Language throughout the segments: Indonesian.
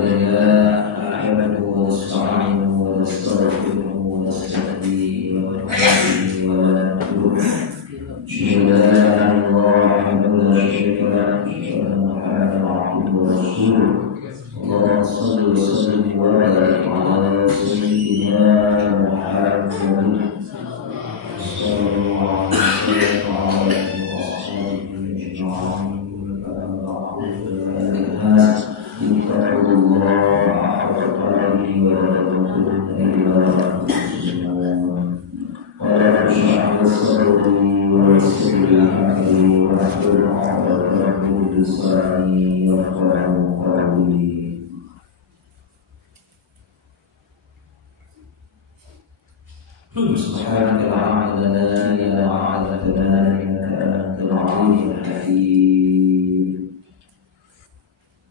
لله نحمده ونستعينه ونستغفره ونستهديه ونستهديه ونتوب أشهد أن لا إله إلا الله وحده لا شريك له أشهد أن محمدا عبده ورسوله اللهم صل وسلم وبارك على سيدنا محمد صلى الله عليه وسلم وعلى آله وصحبه أجمعين. اتقوا الله حق تقاته ولا تموتن إلا وأنتم مسلمون. ولا تشرح صدري ويسر لي أمري واحلل عقدة من لساني يفقهوا قولي. سبحانك لا علم لنا إلا ما علمتنا إنك أنت العليم الحكيم.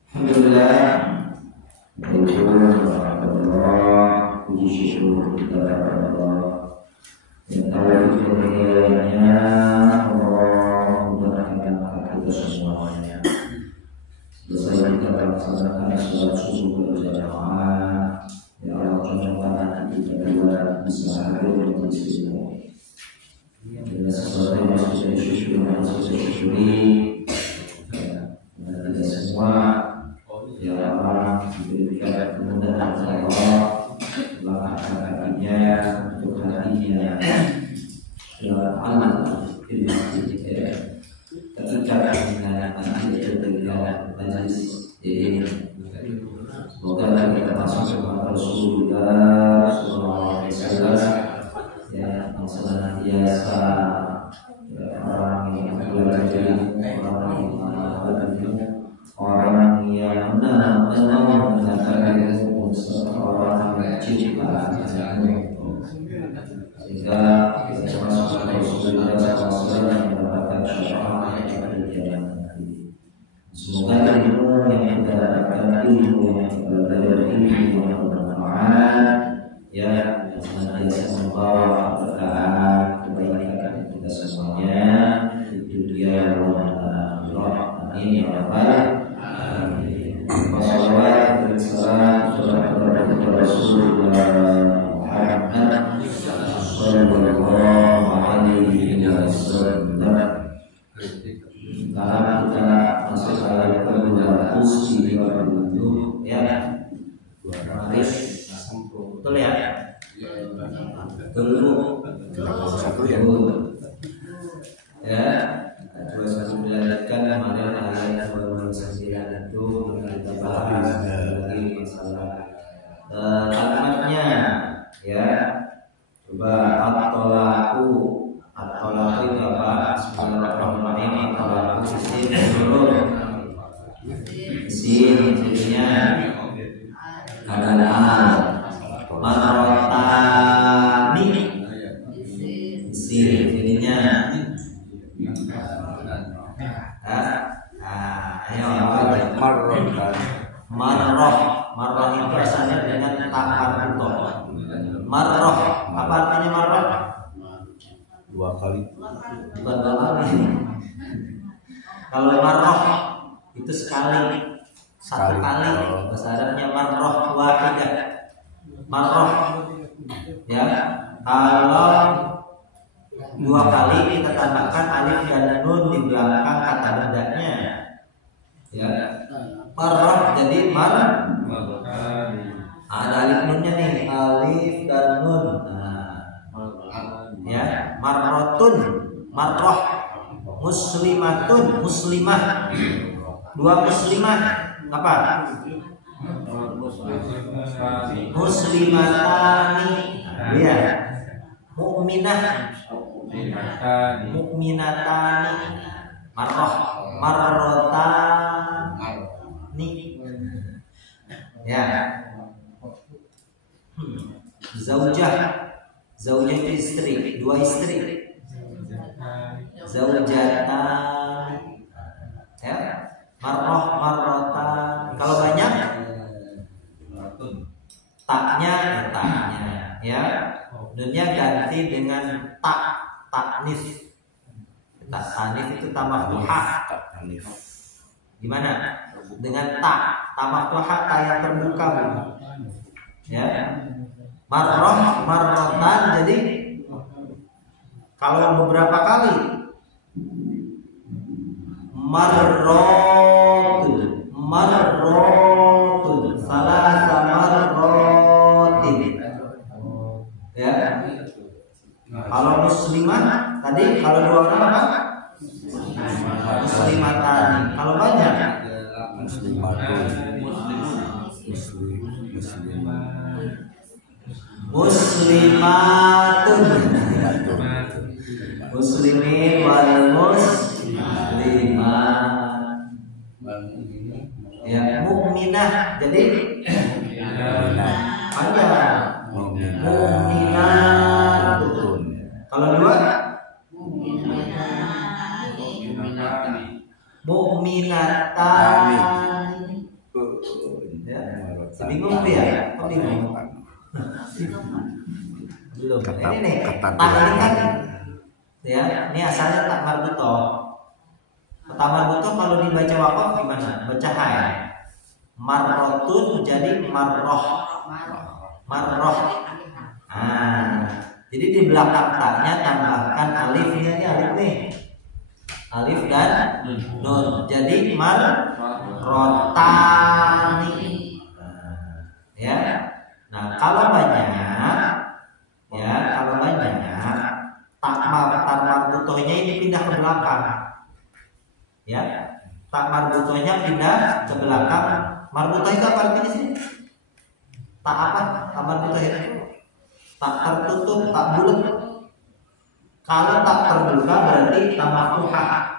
Alhamdulillah, Allah, puji syukur kita kepada Allah. Yang taufik dan hidayahnya Allah mudahkan kita semuanya. Selesai kita melaksanakan sholat subuh berjamaah, ya Allah tunjukkan kita berdua bisa hadir di majlis ini. Dengan sesuatu yang masih disyukuri, kita semua ya Allah diberikan kemudahan Allah, langkah kakinya untuk hatinya dalam amal di masjid ketika mendengarkan ketika majlis ini. Semoga kita masuk kepada Rasulullah Sallallahu Alaihi Wasallam yang senantiasa orang yang belajar, orang yang benar-benar mengatakan seorang yang cinta sehingga kita masuk ke Rasulullah SAW yang mendapatkan syafaat pada kiamat nanti. Semoga ilmu yang kita dapatkan, ilmu yang kita belajar, ilmu yang bermanfaat, ya senantiasa membawa keberkahan, kebaikan kita semuanya di dunia dan akhirat. Amin ya rabbal. Wassalatu wassalamu ala Rasulillah Muhammad sallallahu alaihi wasallam. Sekarang kita masuk ayat ke-220 ya. Maris betul ya? Dulu satu ya. Ya. Terus dilanjutkan kemarin ayat 29 itu kita bahas lagi masalah kalimatnya ya. Coba at-tolaku itu apa? Bismillahirrahmanirrahim. At-tolaku isim dulu. Isim jadinya adalah marotani. Isim jadinya marroh itu asalnya dengan takar itu. Marroh apa artinya marroh? Dua kali. Bukan dua kali. Kalau marroh itu sekali, satu kali. Bahasa Arabnya marroh wahidah. Marroh ya. Kalau dua kali kita tambahkan alif dan nun di belakang kata bendanya ya. Marroh jadi ada alif nunnya nih, alif dan nun. Ya, marrotun, marroh, muslimatun, muslimah, dua muslimah apa? Muslimatani, ya, mukminah, mukminatani, marroh, marrotani, ya, zaujah, zaujah itu istri, dua istri, zaujatan, ya, marroh, marrotan. Kalau banyak taknya, ya, dunia ganti dengan taknis. Taknis itu tamaftuhah. Gimana? Dengan maftuhah ta yang terbuka, ya. Marrotan, jadi kalau beberapa kali marrotun salasa marrotin, ya. Kalau muslimah tadi, kalau dua orang apa? Muslimatan. Kalau banyak muslimatun, muslimin wal muslimat, ya. Mukminah, jadi ada mukminat. Kalau dua mukminatan, ya. Bingung ya? Bingung. Belum. Ini nih, tak ini kan, ya. Ini asalnya tak marbuto. Marbuto kalau dibaca wakaf gimana? Baca hai. Marrotun jadi marroh. Jadi di belakang taknya tambahkan alifnya, ini alif nih. Alif dan nun. Jadi marrotani. Ya. Nah, kalau banyak, ya, tak marbutohnya ini pindah ke belakang, ya. Tak marbutohnya pindah ke belakang. Marbutoh itu apa artinya sih? Tak apa? Tak marbutoh itu tak tertutup, tak bulat. Kalau tak terbuka berarti tak maftuhah,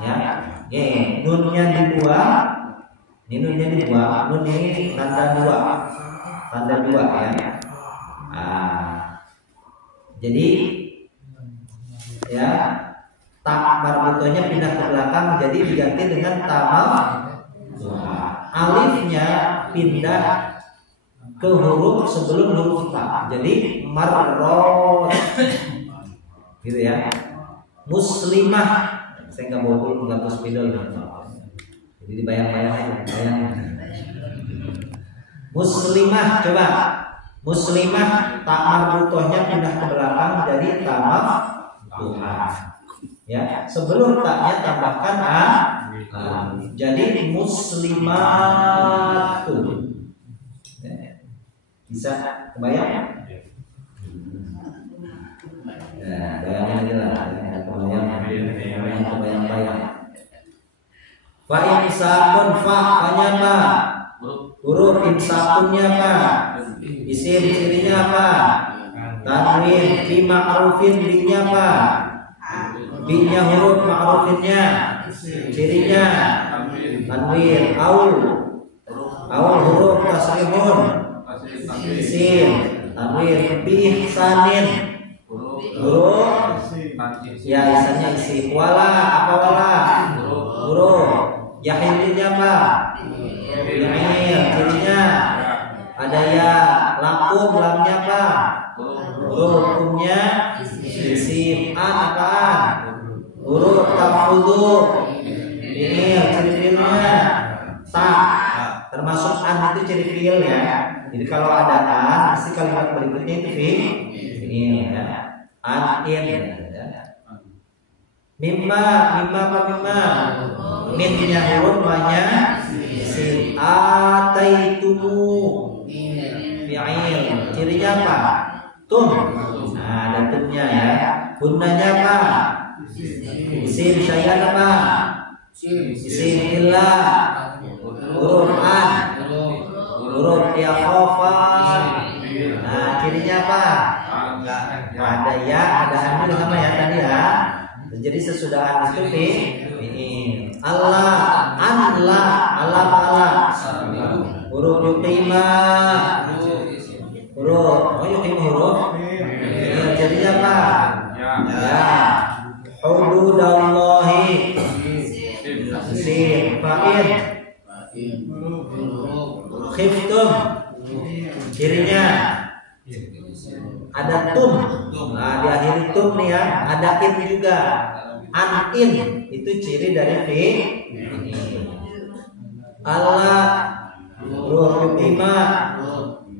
ya. Nunnya dibuang. Ini nunnya dibuang. Nun ini tanda dua, ya. Jadi, ya, tak marbutohnya pindah ke belakang, jadi diganti dengan tamam. Alifnya pindah ke huruf sebelum huruf ta, jadi marrot, gitu ya. Muslimah, saya nggak mau nggak spidol, jadi dibayang-bayang aja. Muslimah, coba. Muslimah tak marbutohnya pindah ke belakang jadi tamam Tuhan, ya. Sebelum taknya tambahkan jadi muslimatun. Bisa kebayang? Nah, bayangin aja lah. Kebayang. Fa insakun fa-nya apa? Huruf insakunnya apa? Isim cirinya apa? Tanwin fi ma'rufin bi-nya apa? Bi-nya huruf ma'rufinnya cirinya tanwin. Aul huruf tasrihun isim tanwin. Bi ihsanin huruf, ya, ihsannya isim. Wala apa wala? Huruf. Yahilnya apa? Yahil cirinya ada ya. Lakum lamnya apa? Huruf. Hukumnya isim. Apaan? Huruf. Tafudhu ini ciri fiilnya tak, termasuk an itu ciri fiil, ya. Jadi kalau ada an, pasti kalimat berikutnya itu fiil, ya. An in, ya. Mimma minnya huruf, ma-nya isim. Ataitumu fi'il, cirinya apa? Tum. Nah, ada tumnya, ya. Gunnanya apa? Isim. Syai'an apa? Isim. Illa huruf an, huruf ya khofa. Nah, cirinya apa? Ada ya, ada hamil sama ya tadi, ya. Jadi sesudah an itu fi'il. Allah, Allah huruf yuqima, huruf yuqima huruf. Jadinya apa? Ya. Hududallahi isim. Fa'il khiftum, cirinya ada tum. Nah, di akhir tum nih, ya, ada in juga. An-in itu ciri dari fi'il. Allah huruf yuqima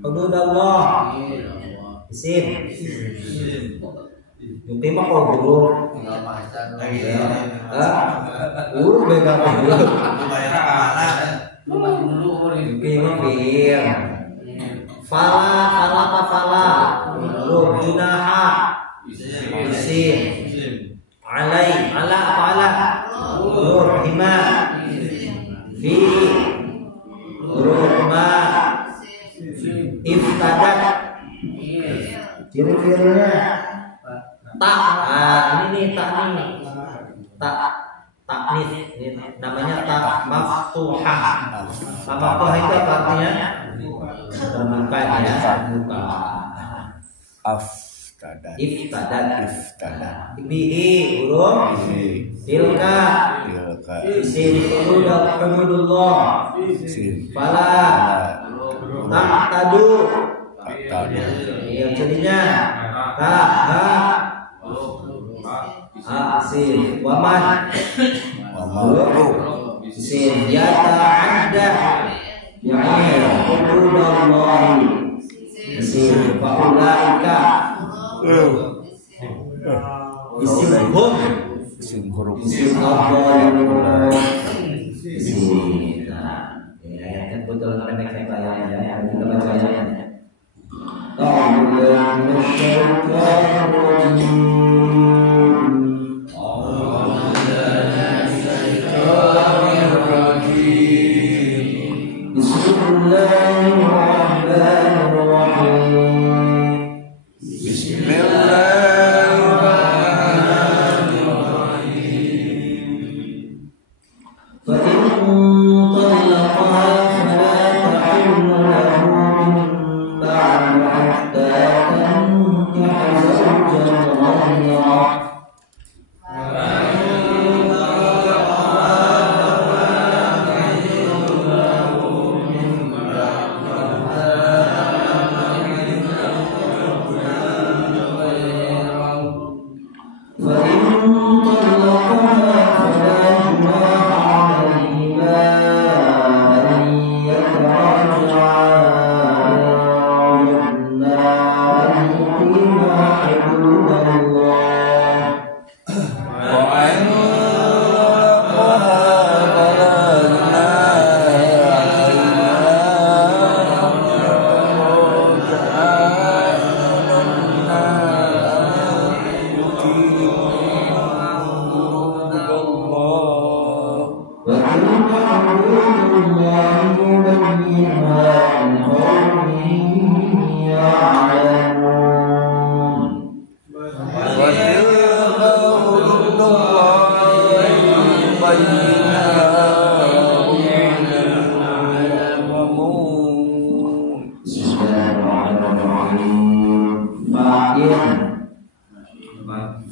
hududallah isim yuqima kok huruf huruf beda huruf yuqima fi'il fala huruf junaha isim alai ala apa ala huruf hima fi huruf ma iftadat ciri-cirinya tak ini nih tak nih taknis ini namanya tak maftuhah. Maftuhah itu apa artinya? Terbuka ya, terbuka. Iftadat bihi huruf tilka isim hududullah fala taqtadu yang jadinya asin waman isim yata'adda yani hududullah isim faulaika isim hum isim huruf isim Allah isim ayatnya betul pendek saya bayangkan ya kita baca ayatnya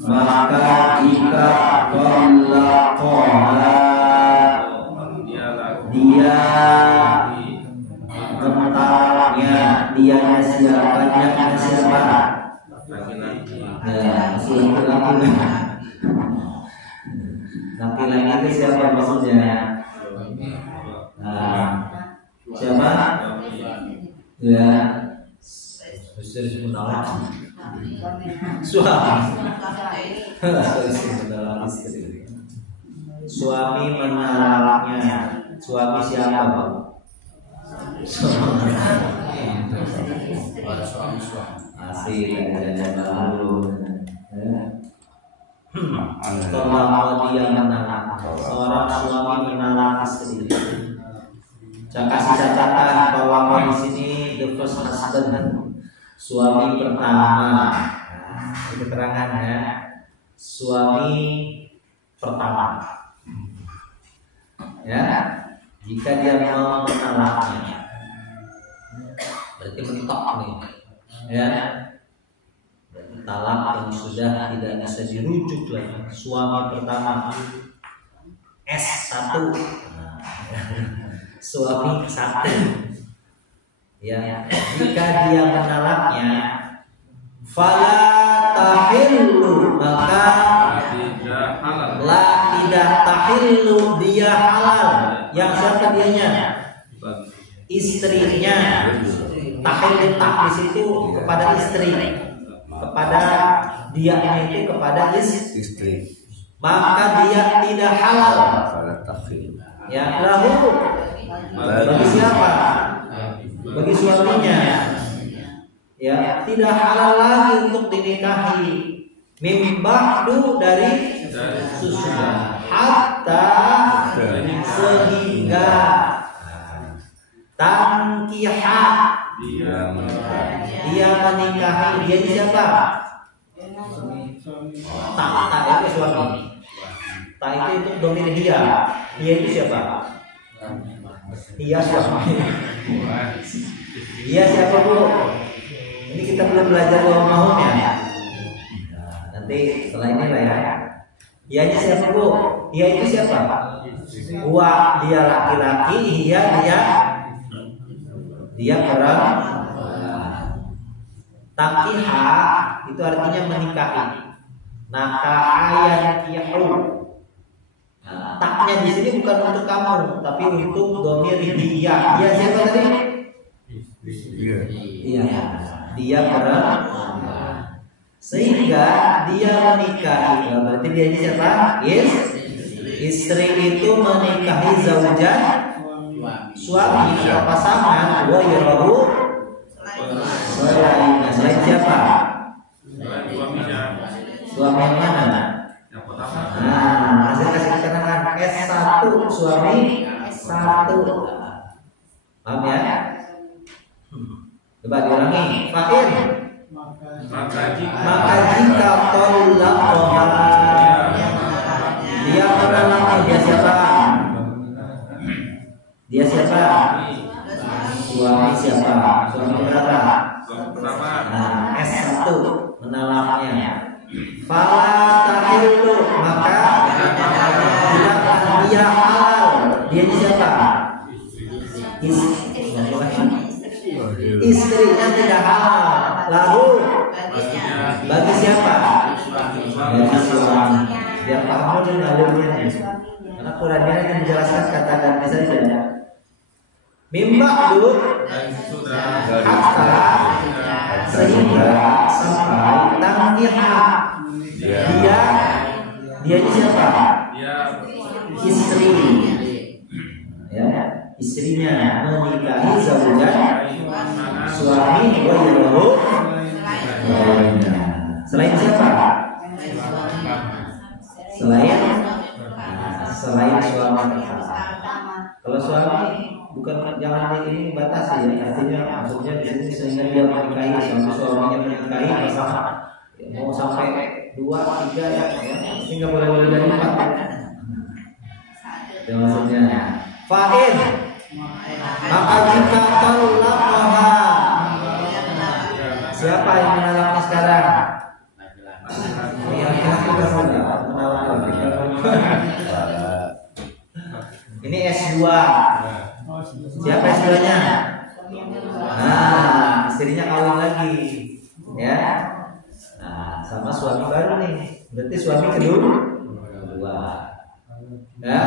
maka jika dia mentalaknya dianya siapa laki-laki itu siapa maksudnya? Siapa? Ya, suami menalaknya. Suami siapa, Pak? Asik dan lalu. Kalau dia menalak, seorang suami menalak istri. Saya kasih catatan bahwa di sini the first husband, suami pertama. Itu keterangan ya, suami pertama. Ya, jika dia mau menalaknya, berarti mentok nih, ya. Talak yang sudah tidak bisa dirujuk lagi. Suami pertama S1, suami satu. Ya, jika dia menalaknya, fala tahillu, maka la tidak tahillu, dia halal. Yang siapa dianya? istrinya. Tahil di situ kepada istri, kepada dianya itu kepada istri. Maka dia tidak halal. Ya, lahu bagi siapa? Bagi suaminya. Ya, tidak halal lagi untuk dinikahi. Min ba'du dari sesudah. Hatta sehingga tangkiha dia menikahi. Dia siapa? Tak itu suami. Tak itu untuk domir dia. Dia itu siapa? Dia suami. Dia siapa bu? Ini kita belum belajar mahumnya. Nah, nanti setelah ini lah ya. Dianya siapa bu? Dia itu siapa? Gua dia laki-laki, dia perempuan. Takiha itu artinya menikahi. Nakahayan kihu. Taknya di sini bukan untuk kamu, tapi untuk domir dia. Dia siapa tadi? Iya. Dia perempuan. Sehingga dia menikahi. Berarti dia ini siapa? Istri itu menikahi zaujan, suami atau pasangan. Wa yarahu selain siapa? Suami yang mana? Nah, saya kasih keterangan S1 suami 1. Paham ya? Coba diulangi. Fa'in. Maka jika tolaqoha dia menolak, dia siapa? Dia siapa? Suami siapa? Suami berapa? Nah, S1 menolaknya. Fala tahillu, maka tidak dia halal. Dia siapa? Istrinya tidak halal. Lalu bagi siapa? Bagi suami. Biar paham dan alurnya. Karena Qurannya akan menjelaskan kata dan misalnya. Mimba'du hatta sehingga sampai tangkiha. Dia ini siapa? Istri. Ya, istrinya menikahi zaujan, suami wa yarahu. Selain siapa? Selain suami. Kalau suami bukan jangan ini batasi ya, artinya maksudnya di sini sehingga dia menikahi suaminya menikahi pasangan mau sampai 2, 3 ya, sehingga boleh dari 4. Itu maksudnya. Fa'in maka jika talaqaha, siapa yang menolaknya sekarang? Ini S2. Siapa S2-nya? Nah, istrinya kawin lagi, ya. Nah, sama suami baru nih. Berarti suami kedua. Ya.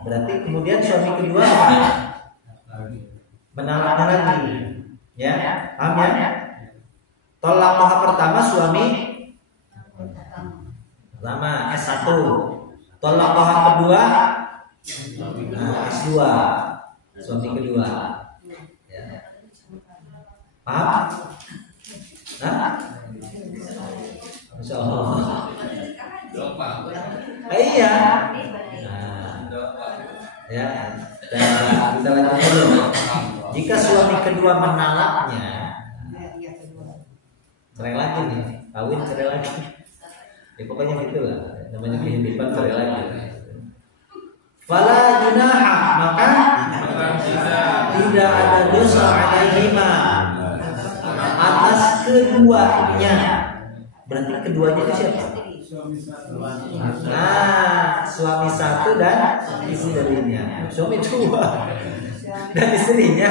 Berarti kemudian suami kedua apa? Menolaknya lagi. Ya, paham ya? Tolak pertama suami pertama S1. Tolak kedua S2. Suami kedua. Ya. Paham? Nah? Insya Allah. Iya. Ya. Dan kita lanjut dulu. Jika suami kedua menolaknya, cerai lagi nih, kawin cerai lagi. Ya pokoknya gitulah. Namanya kehidupan cerai lagi. Fala junaha, maka tidak ada dosa alaihima atas keduanya. Berarti keduanya itu siapa? Nah, suami 1 dan istrinya. Suami 2 dan istrinya.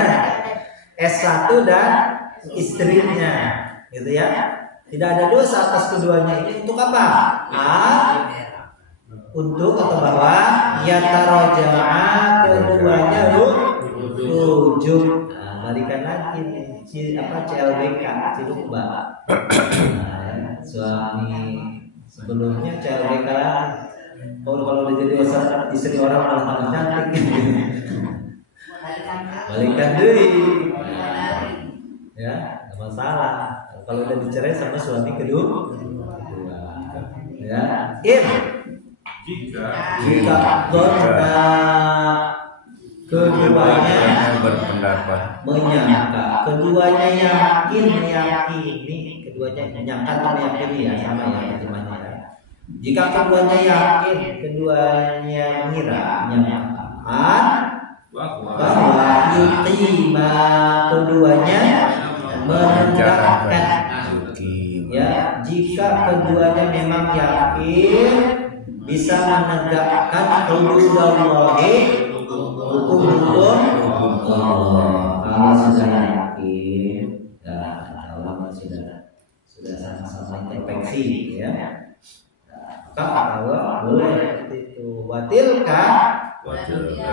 S1 dan istrinya, gitu ya. Tidak ada dosa atas keduanya ini. Untuk apa? Untuk atau bahwa yataraja'a keduanya CLBK Cilukba. Nah, suami sebelumnya CLBK. Kalau udah jadi istri orang malah cantik. Balikan deui. Ya, enggak masalah. Kalau udah dicerai sama suami kedua. Ya, jika donna keduanya berpendapat menyangka, keduanya yakini, keduanya menyangka atau meyakini ya, sama ya terjemahnya ya. Jika keduanya yakin, keduanya menyangka bahwa yuqima, keduanya menegakkan. Ya, jika keduanya memang yakin bisa menegakkan hududallahi, hukum-hukum Allah. Kalau sudah yakin, ya Allah sudah sama-sama introspeksi ya. Maka boleh seperti itu. Watilka,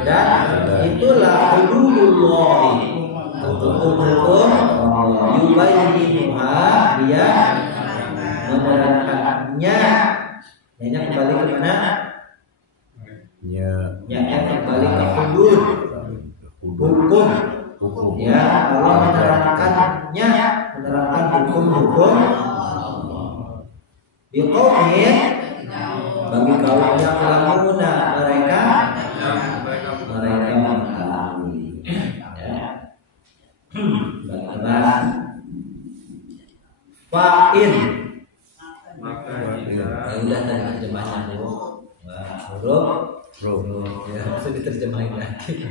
dan itulah hududullahi, hukum-hukum Allah. Yubayyinuha, dia menerangkannya. Nya kembali ke mana? Nya kembali ke hudud, hukum. Ya, Allah menerangkan hukum-hukum biqaumin, bagi kaum yang lamuna, mereka mengetahui. Ya. Bahas fa'in. Udah tadi terjemahnya dulu. Huruf. Ya, bisa diterjemahin lagi.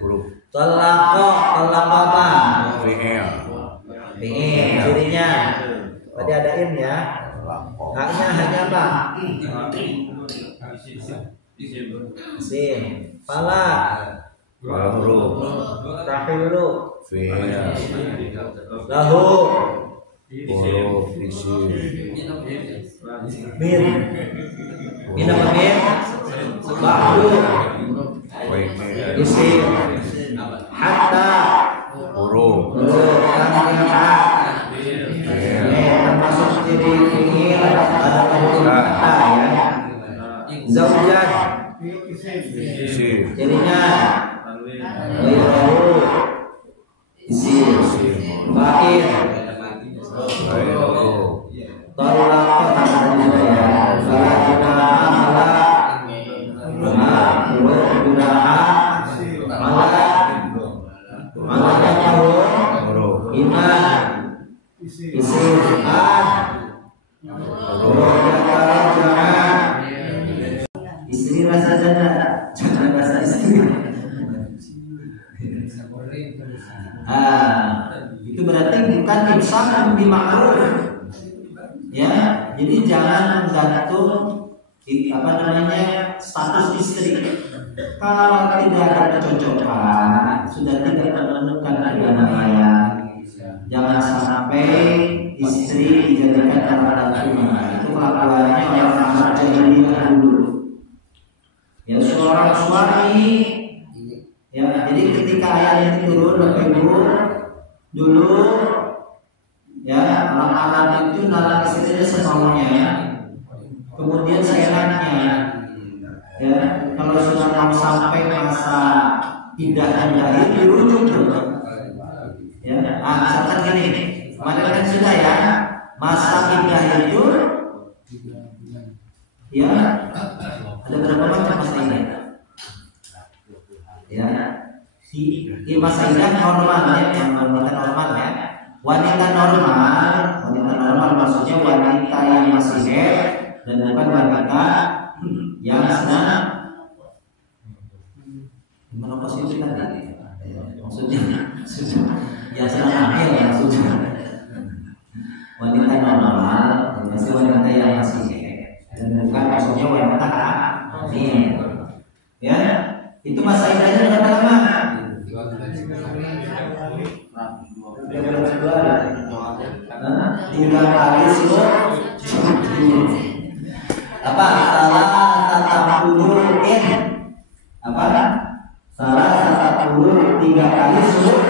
huruf Talaqo apa? fi'il Cirinya. Tadi ada in ya. Haknya hanya apa? Isim. Fala. huruf Tahilu. fi'il Lahu. huruf isim Min. Min apa min? Ba'du. fi'il Isim. Hatta. huruf Tanbiha. Termasuk ciri fi'il ada hukum hatta ya. Zaujan. isim Jadinya ghairuhu isim. Fa'il. huruf Talaqa sama juga ya. Fala junaha malanya tahun iman isim an huruf yang jangan istri rasa jangan rasa istri. Itu berarti bukan imsak bima'ruf. Ya, jadi jangan menggantung status istri. Kalau tidak ada kecocokan, sudah tidak menemukan kedamaian, jangan sampai istri dijadikan alat cuma. Itu kelakuannya orang jahiliyah dulu. Ya, seorang suami, ya, jadi ketika ayat ini turun, Bapak Ibu, dulu ya anak-anak itu nalar istrinya semaunya, kemudian seenaknya. Ya, kalau sudah mau sampai masa iddahnya berakhir dirujuk tuh. Ya, misalkan gini, kemarin kan sudah ya masa iddah itu, ya ada berapa macam masa iddah? Ya, di masa iddah normal ya, wanita normal ya. Wanita normal maksudnya wanita yang masih haid dan bukan wanita yang sedang gimana posisi tadi? Maksudnya yang sedang hamil maksudnya. Wanita normal masih wanita yang masih haid dan bukan maksudnya wanita hamil. Ya, itu masa iddahnya berapa lama? 3 kali surut. Apa? Salah satu 3 kali surut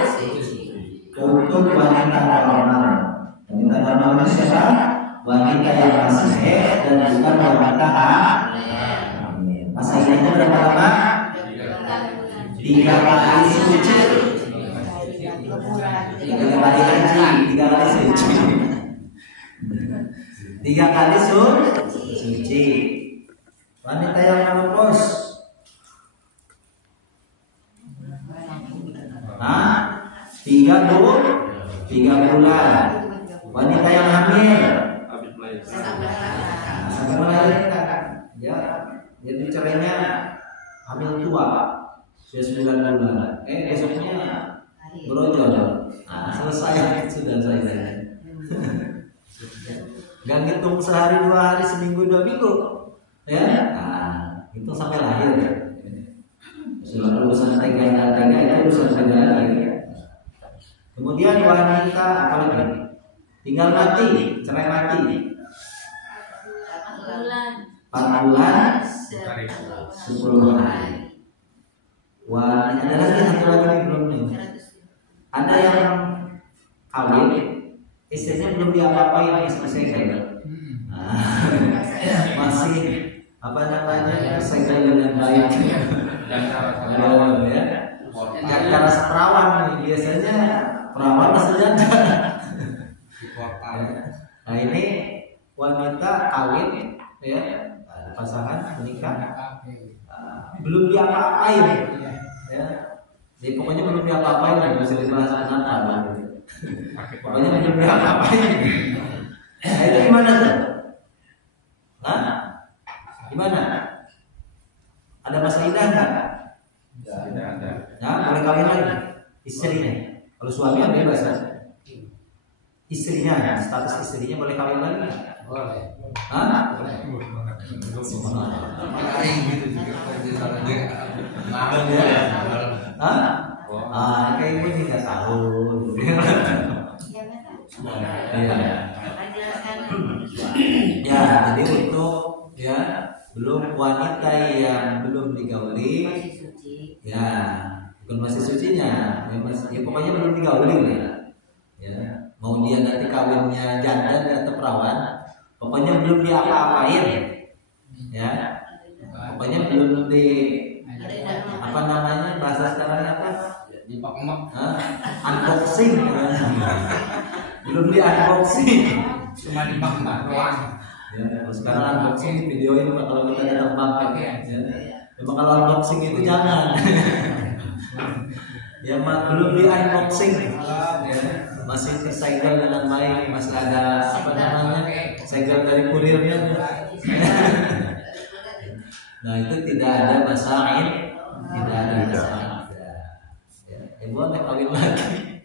untuk wanita normal. Wanita normal itu siapa? Wanita yang masih haid dan bukan wanita hamil. Masa idahnya berapa lama? 3 kali suci. 3 kali haji, 3 kali suci. 3 kali suci. Wanita yang menopause, 3 bulan. Wanita yang hamil, sampai melahirkan, ya, jadi cerainya hamil tua, sudah 9 bulan. Besoknya berojol, selesai, sudah selesai. Gak ngitung sehari 2 hari, seminggu 2 minggu, ya, itu sampai lahir. Sudah urusan tega itu urusan tega lagi. Kemudian wanita apa lagi? Tinggal mati, cerai mati. 4 bulan 10 hari. Wah, ada lagi satu lagi belum nih. Ada yang kawin, istrinya belum diapa-apain, segel. Masih apa namanya, segel dengan baik. Cara perawan nih, biasanya perawan masih janda. Nah ini wanita kawin, ya, pasangan menikah, belum diapa-apain, ya. Jadi pokoknya belum diapa-apain, nggak bisa dibahas kenapa. Pokoknya belum diapa-apain. Nah itu gimana tuh? Gimana? Ada masa idah nggak? Tidak ada. Nah, boleh kawin lagi istrinya. Kalau suaminya bebas kan? Istrinya, status istrinya boleh kawin lagi? Boleh. Kayak ibu ini nggak tahu. Ya, jadi untuk ya belum wanita yang belum digauli, ya bukan masih sucinya, ya pokoknya belum digauli ya. Mau dia nanti kawinnya janda atau perawan, pokoknya belum diapa-apain, ya. Pokoknya belum di apa namanya bahasa sekarang apa? Unboxing, belum di unboxing, cuma dipak-pak doang. Ya, kalau sekarang unboxing video ini kalau kita datang pakai, ya. Memang kalau unboxing itu jangan. Ya belum di unboxing, ya. Masih disegel dengan baik, masih ada apa namanya segel dari kurirnya. Nah itu tidak ada masalah, tidak ada masalah. Ya, ibu ada kawin lagi.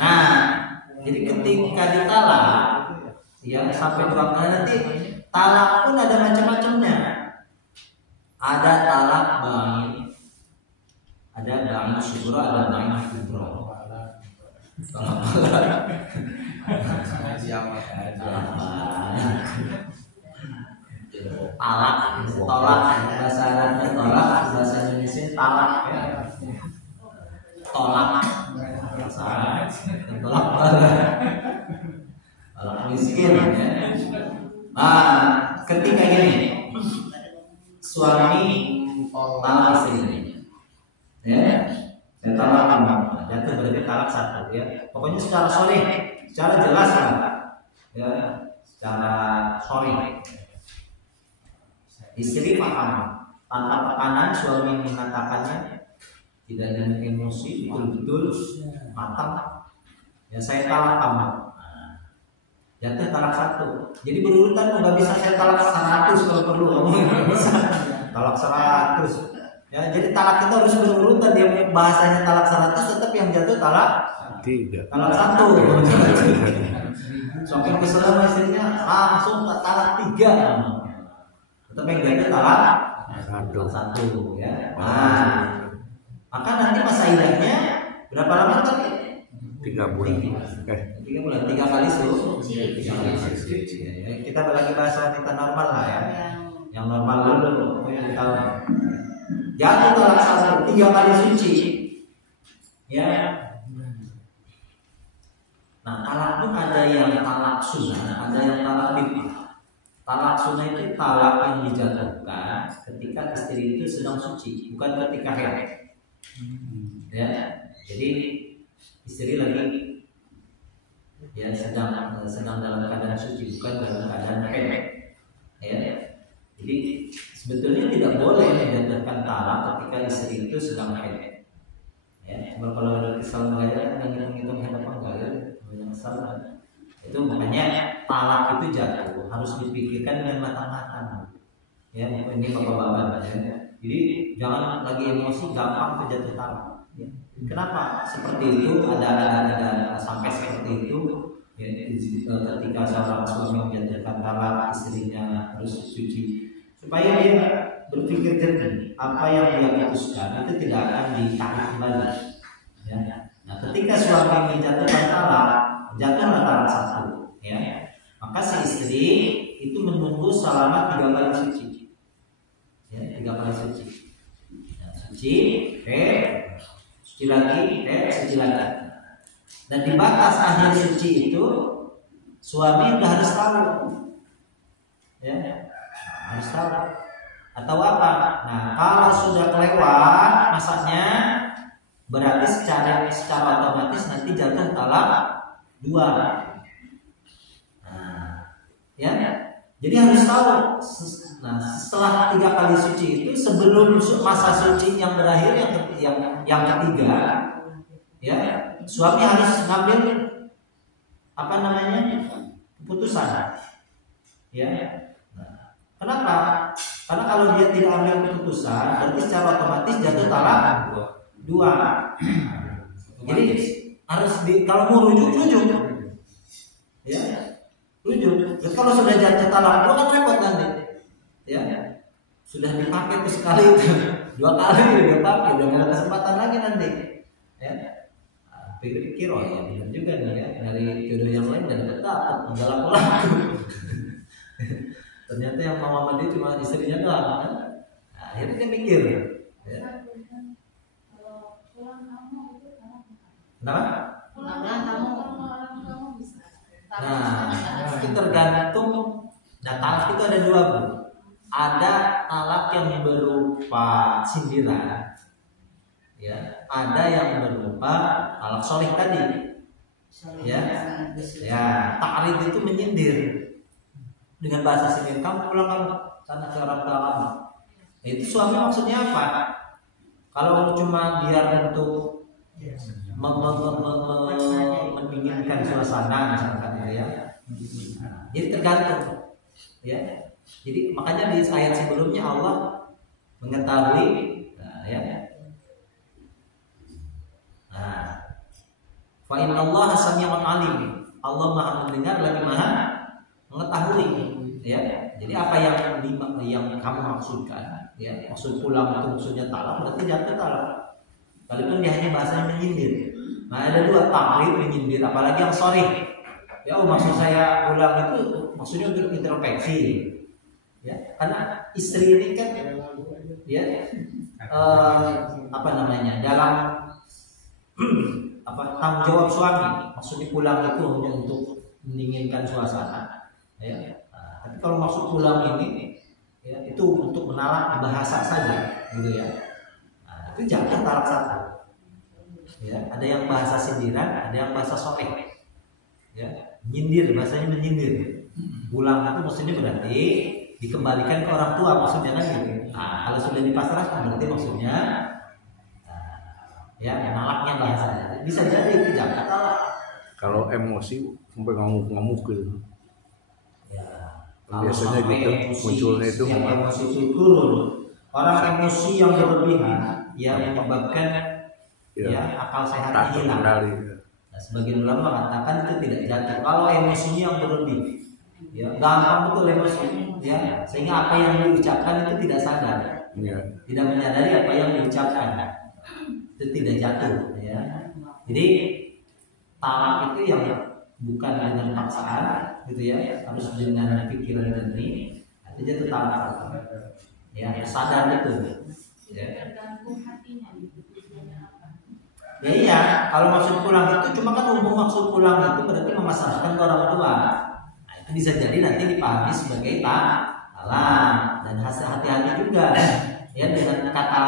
Nah, jadi ketika ditalak, yang sampai 2 kali nanti talak pun ada macam-macamnya. Ada talak bain, ada bain syukur, ada bain kubro. Talak, tolak, bahasa Arabnya tolak, bahasa Indonesia talak, ya. Tolak, bahasa Arab, tolak talak miskin, ya. Ketika ini suami talak istri, ya, saya talak kamu, jatuh berarti talak 1, ya. Pokoknya secara sharih, secara jelas lah, ya, secara sharih. Istri paham, tanpa tekanan suami mengatakannya, tidak dengan emosi, betul-betul matang. Ya saya talak kamu, jatuh talak 1. Jadi berurutan, nggak bisa saya talak 100 kalau perlu, kamu nggak bisa talak 100. Ya jadi talak itu harus berurutan, dia bahasanya talak 100, tetap yang jatuh talak 3, talak 1. Saking kesel sama istrinya, langsung talak 3. Tetap yang jatuh talak 1, ya. Maka nanti masa idahnya berapa lama tadi? 3 bulan. 3 bulan, 3 kali suci. Ya, kita lagi bahas wanita normal lah, ya. Yang normal dulu, yang tahu. jatuh talak satu 3 kali suci. Ya. Nah, talak pun ada yang talak sunnah, ada yang talak bid'ah. Talak sunnah itu talak yang dijatuhkan ketika istri itu sedang suci, bukan ketika haid. Ya, jadi istri lagi ya sedang dalam keadaan suci, bukan dalam keadaan haid. Ya, jadi sebetulnya tidak boleh dijatuhkan talak ketika istri itu sedang haid. Ya, cuma kalau ada kesalahan mengajar kan ngitung-ngitung haid apa enggak ya, banyak salah. Itu makanya talak itu jatuh harus dipikirkan dengan matang-matang. Ya, ini bapak-bapak ya. Jadi jangan lagi emosi gampang terjatuh talak. Ya. Kenapa? Seperti itu ada sampai seperti itu. Ya, ketika seorang suami menjatuhkan talak istrinya harus suci supaya dia berpikir jernih apa yang dia putuskan itu tidak akan ditarik kembali. Ya. Nah, ketika suami menjatuhkan talak, jatuhlah talak satu, ya, maka si istri itu menunggu selama 3 kali suci. Ya, 3 kali suci. Nah, suci, suci lagi, suci lagi. Dan di batas akhir suci itu suami sudah harus tahu, ya, harus tahu. Atau apa? Nah, kalau sudah kelewat masanya, berarti secara otomatis nanti jatuh talak 2. Nah, ya, jadi harus tahu. Nah, setelah 3 kali suci itu, sebelum masa suci yang berakhir yang ketiga, ya, suami harus ngambil apa namanya keputusan. Ya, nah, kenapa? Karena kalau dia tidak ambil keputusan, berarti secara otomatis jatuh talak 2. Jadi harus kalau mau rujuk, ya, rujuk. Terus kalau sudah jatuh talak 2 kan repot nanti, ya. Sudah dipakai tuh sekali itu, 2 kali udah pakai, udah nggak ada kesempatan lagi nanti, ya. Pikir-pikir, oh ya benar juga nih ya, dari jodoh yang lain dan dapat enggak laku-laku. Ternyata yang mau sama dia cuma istrinya doang kan. Nah, akhirnya dia mikir, ya. Nah, itu tergantung. Nah, talak itu ada 2, Bu. Ada talak yang berupa sindiran, ya. Ada yang berupa talak sholih tadi, ya. Ya, ta'rid itu menyindir dengan bahasa sindir. Kamu pulang sana ke orang tua kamu. Itu suami maksudnya apa? Kalau cuma biar untuk mendinginkan suasana misalkan, ya. Jadi tergantung, ya. Jadi makanya di ayat sebelumnya Allah mengetahui, nah, ya. Nah, fa innallaha sami'un alim. Allah Maha mendengar lagi Maha mengetahui, ya. Jadi apa yang kamu maksudkan, ya. Maksud pulang itu maksudnya talak, berarti jatuh talak. Walaupun dia hanya bahasanya menyindir. Nah, ada 2, ta'rid menyindir, apalagi yang sharih. Ya, maksud saya pulang itu maksudnya untuk introspeksi, ya. Karena istri ini kan, ya, apa namanya, dalam tanggung jawab suami. Maksudnya pulang itu hanya untuk mendinginkan suasana, ya. Tapi kalau maksud pulang ini, ya, itu untuk menarik bahasa saja, gitu ya. Nah, itu jangan talak satu. Ya, ada yang bahasa sindiran, ada yang bahasa sholih. Ya, nyindir, bahasanya menyindir. Pulang itu maksudnya berarti dikembalikan ke orang tua, maksudnya kan gitu. Nah, kalau sudah dipasrahkan berarti maksudnya, ya, menolaknya bahasanya. Bisa jadi itu jangan talak. Kalau emosi sampai ngamuk-ngamuk gitu. Ya, Biasanya gitu munculnya itu emosi itu turun. Orang emosi yang berlebihan yang menyebabkan, ya, akal sehatnya hilang. Nah, sebagian ulama mengatakan itu tidak jatuh kalau emosinya yang berlebih, ya, gampang betul emosi, ya, sehingga apa yang diucapkan itu tidak sadar, ya. Tidak menyadari apa yang diucapkan, itu tidak jatuh, ya. Jadi talak itu yang bukan dengan paksaan, gitu ya, harus dengan pikiran jernih, itu jatuh talak, ya, sadar itu. Ya. Tergantung hatinya gitu. Ya iya, kalau maksud pulang itu cuma kan umum maksud pulang itu berarti memasrahkan ke orang tua. Nah, itu bisa jadi nanti dipahami sebagai talak dan hasil hati-hati juga ya dengan kata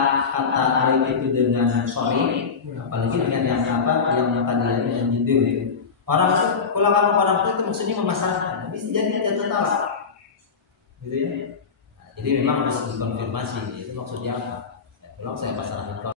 alif itu dengan sorry, apalagi dengan yang apa yang tadi yang nyindir ya. Orang itu pulang kamu orang tua itu maksudnya memasrahkan, tapi bisa jadi jatuh talak, gitu ya. Nah, jadi memang harus dikonfirmasi itu maksudnya apa. Ya, pulang saya pasrahkan.